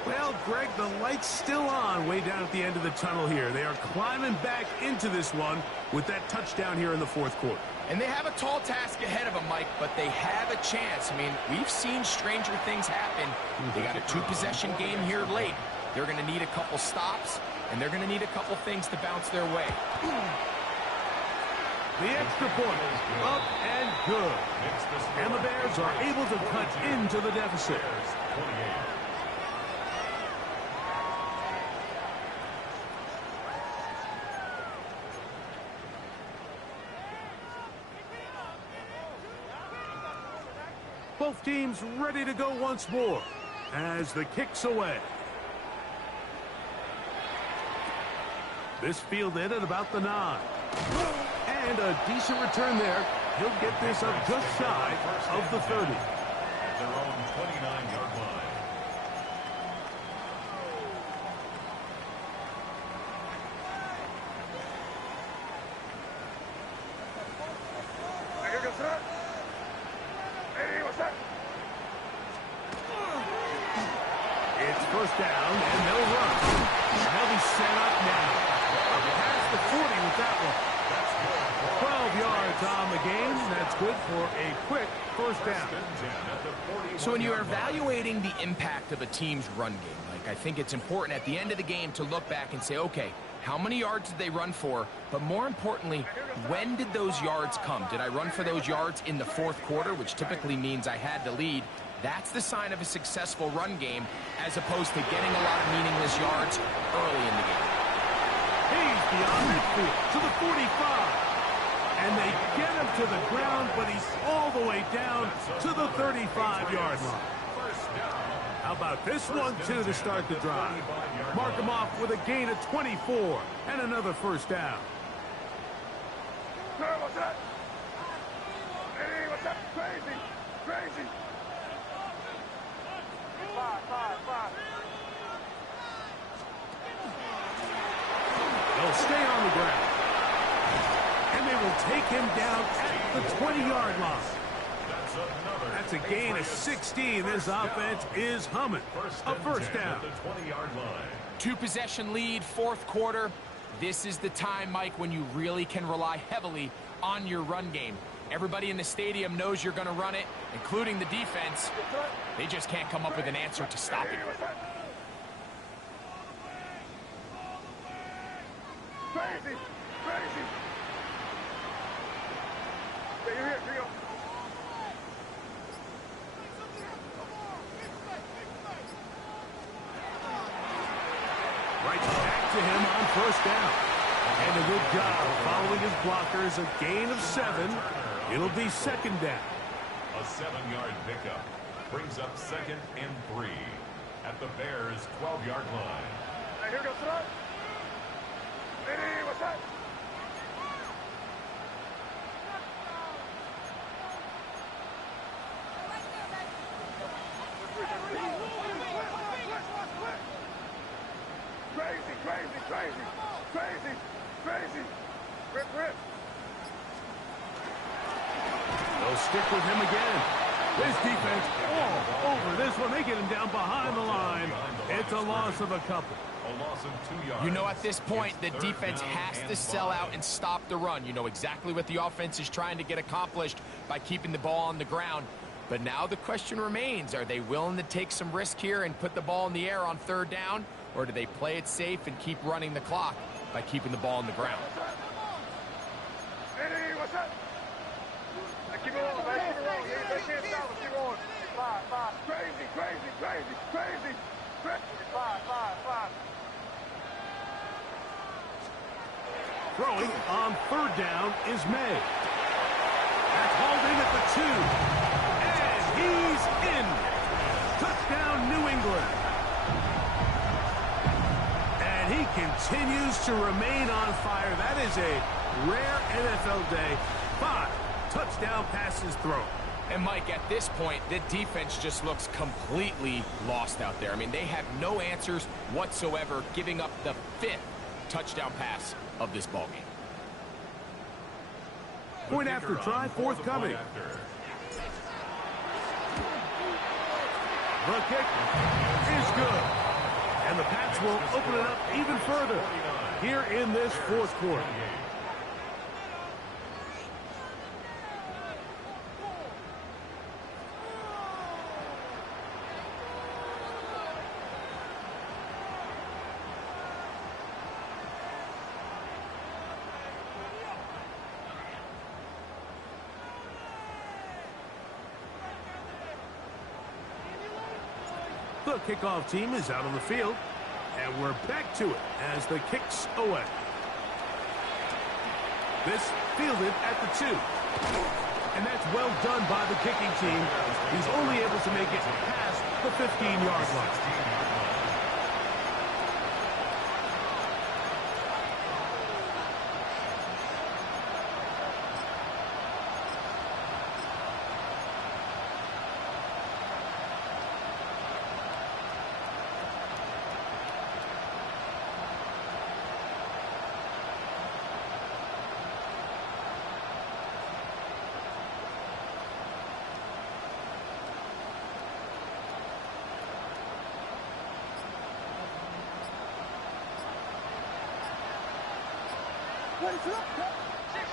Well, Greg, the light's still on way down at the end of the tunnel here. They are climbing back into this one with that touchdown here in the 4th quarter. And they have a tall task ahead of them, Mike, but they have a chance. I mean, we've seen stranger things happen. They got a 2-possession game here late. They're going to need a couple stops, and they're going to need a couple things to bounce their way. The extra point, up and good. And the Bears are able to cut into the deficit. Both teams ready to go once more as the kick's away. This fielded at about the 9. And a decent return there. He'll get this up just shy of the 30. At their own 29-yard line. It's first down, and they'll run. They'll be set up now. Past the 40 with that one. 12 yards on the game. That's good for a quick first down. So when you're evaluating the impact of a team's run game, like, I think it's important at the end of the game to look back and say, okay, how many yards did they run for? But more importantly, when did those yards come? Did I run for those yards in the 4th quarter, which typically means I had to lead? That's the sign of a successful run game, as opposed to getting a lot of meaningless yards early in the game. He's beyond midfield to the 45. And they get him to the ground, but he's all the way down to the 35-yard line. How about this one, too, to start the drive? Mark him off with a gain of 24 and another first down. What's that? Hey, what's that? Crazy. Crazy. 5. They'll stay on the ground. And they will take him down at the 20-yard line. That's a gain of 16. This offense is humming. A first down. 2-possession lead, 4th quarter. This is the time, Mike, when you really can rely heavily on your run game. Everybody in the stadium knows you're going to run it, including the defense. They just can't come up with an answer to stop it. Crazy. Yeah, you're here. Here you go. Right back to him on first down. And a good job following his blockers. A gain of 7. It'll be second down. A 7-yard pickup brings up 2nd and 3 at the Bears' 12-yard line. Hey, here goes tonight. Hey, what's that? Crazy. Rip. They'll stick with him again. This defense all over this one. They get him down behind the line. It's a loss of a couple. A loss of 2 yards. You know, at this point, the defense has to sell out and stop the run. You know exactly what the offense is trying to get accomplished by keeping the ball on the ground. But now the question remains, are they willing to take some risk here and put the ball in the air on 3rd down? Or do they play it safe and keep running the clock by keeping the ball on the ground? Hey, what's up? Keep it on, man. Keep it on. Keep it on. 5. Crazy. Five. Throwing on 3rd down is May. That's hauled in at the 2. And he's in. Touchdown, New England. And he continues to remain on fire. That is a rare NFL day. 5 touchdown passes thrown. And Mike, at this point, the defense just looks completely lost out there. I mean, they have no answers whatsoever, giving up the 5th touchdown pass of this ballgame. Point after try forthcoming. The kick is good. And the Pats will open it up even further here in this 4th quarter. The kickoff team is out on the field, and we're back to it as the kick's away. This fielded at the 2. And that's well done by the kicking team. He's only able to make it past the 15-yard line.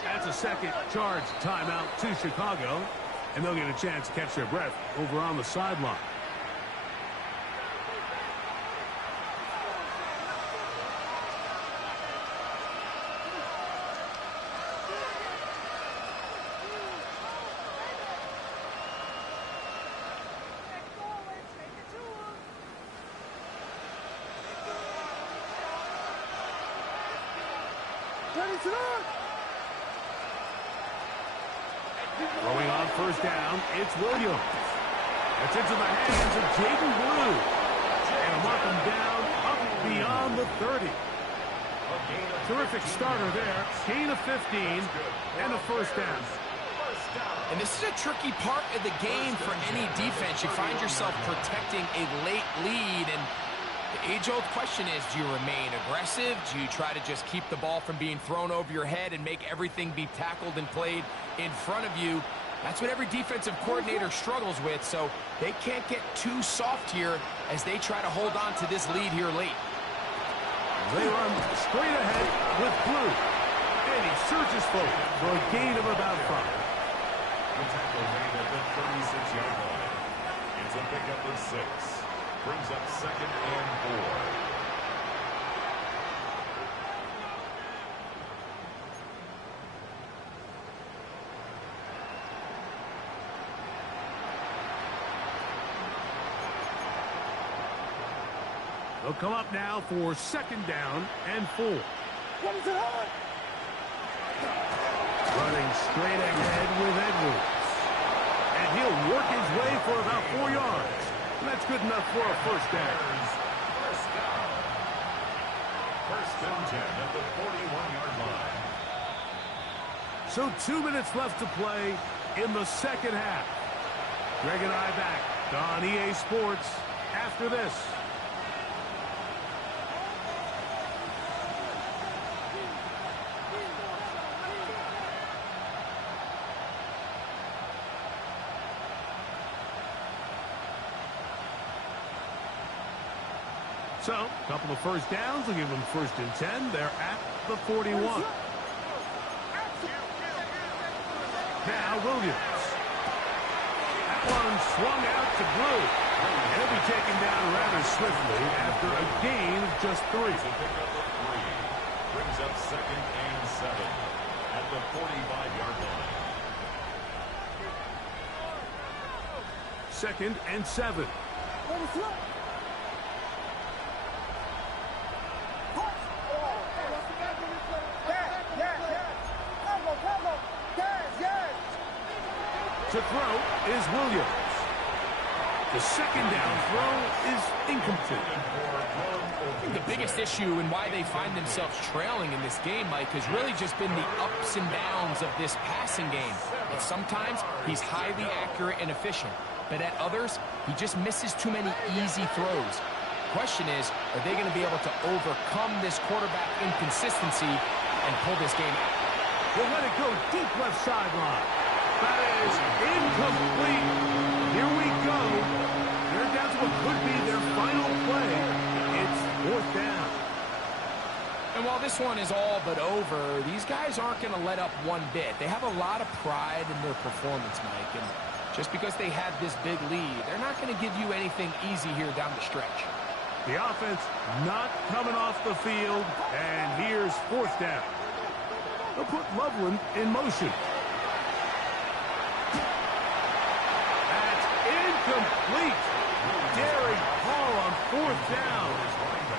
That's a second charge timeout to Chicago, and they'll get a chance to catch their breath over on the sideline. Throwing on 1st down, it's Williams. That's into the hands of Jaden Blue. And mark him down up beyond the 30. Terrific starter there. Gain of 15 and a 1st down. And this is a tricky part of the game for any defense. You find yourself protecting a late lead, and the age-old question is, do you remain aggressive? Do you try to just keep the ball from being thrown over your head and make everything be tackled and played in front of you? That's what every defensive coordinator struggles with, so they can't get too soft here as they try to hold on to this lead here late. They run straight ahead with Blue, and he surges forward for a gain of about 5. The tackle made at the 36-yard line. It's a pickup of 6. Brings up 2nd and 4. They'll come up now for 2nd down and 4. Running straight ahead with Edwards. And he'll work his way for about 4 yards. And that's good enough for a 1st down. First down. 1st and 10 at the 41-yard line. So 2 minutes left to play in the 2nd half. Greg and I back on EA Sports after this. So, a couple of first downs will give them 1st and 10. They're at the 41. Now Williams. That one swung out to Blue. He'll be taken down rather swiftly after a gain of just 3. Brings up 2nd and 7 at the 45-yard line. 2nd and 7. To throw is Williams. The 2nd down throw is incomplete. The biggest issue and why they find themselves trailing in this game, Mike, has really just been the ups and downs of this passing game. And sometimes he's highly accurate and efficient, but at others, he just misses too many easy throws. Question is, are they going to be able to overcome this quarterback inconsistency and pull this game out? We'll let it go deep left sideline. That is incomplete. Here we go. They're down to what could be their final play. It's 4th down. And while this one is all but over, these guys aren't going to let up one bit. They have a lot of pride in their performance, Mike. And just because they had this big lead, they're not going to give you anything easy here down the stretch. The offense not coming off the field. And here's 4th down. They'll put Loveland in motion. Complete. Daring Hall on 4th down.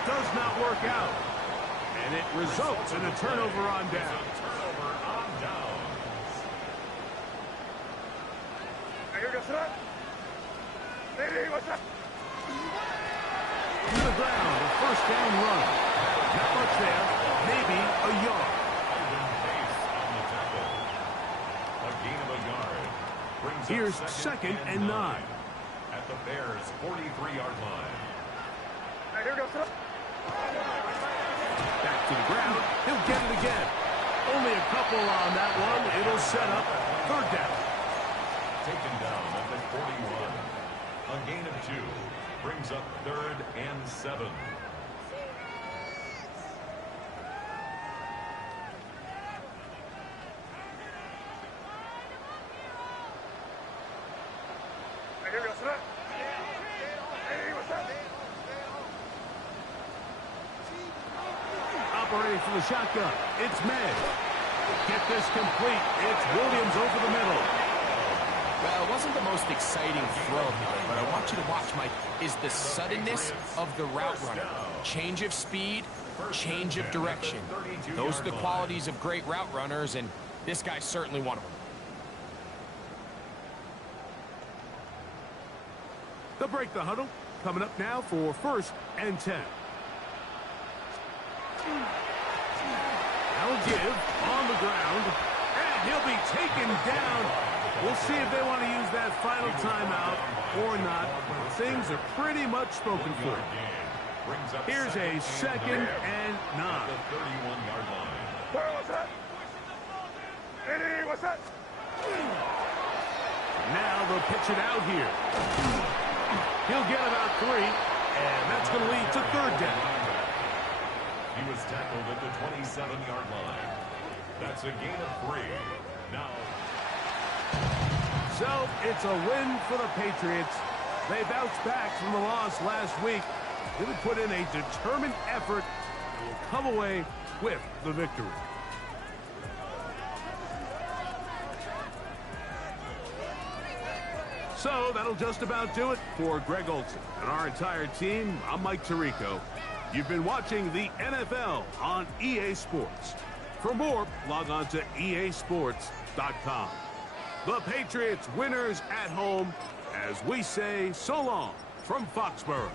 Does not work out. And it results in a turnover on down. To the ground, a 1st down run. Not much there. Maybe a yard. A gain of a yard. Here's 2nd and 9. At the Bears' 43-yard line. Back to the ground. He'll get it again. Only a couple on that one. It'll set up 3rd down. Taken down at the 41. A gain of 2. Brings up 3rd and 7. Operating from the shotgun. It's May. Get this complete. It's Williams over the middle. Well, it wasn't the most exciting throw today, but I want you to watch, Mike, is the suddenness of the route runner. Change of speed, change of direction. Those are the qualities of great route runners, and this guy's certainly one of them. They'll break the huddle. Coming up now for 1st and 10. That'll give on the ground, and he'll be taken down. We'll see if they want to use that final timeout or not. Things are pretty much spoken for. Here's a 2nd and 9. The 31-yard line. What's that? Eddie, what's that? Now they'll pitch it out here. He'll get about 3, and that's going to lead to 3rd down. He was tackled at the 27-yard line. That's a gain of 3. Now. So it's a win for the Patriots. They bounced back from the loss last week. They would put in a determined effort and will come away with the victory. So that'll just about do it for Greg Olson and our entire team. I'm Mike Tirico. You've been watching the NFL on EA Sports. For more, log on to easports.com. The Patriots winners at home as we say so long from Foxborough.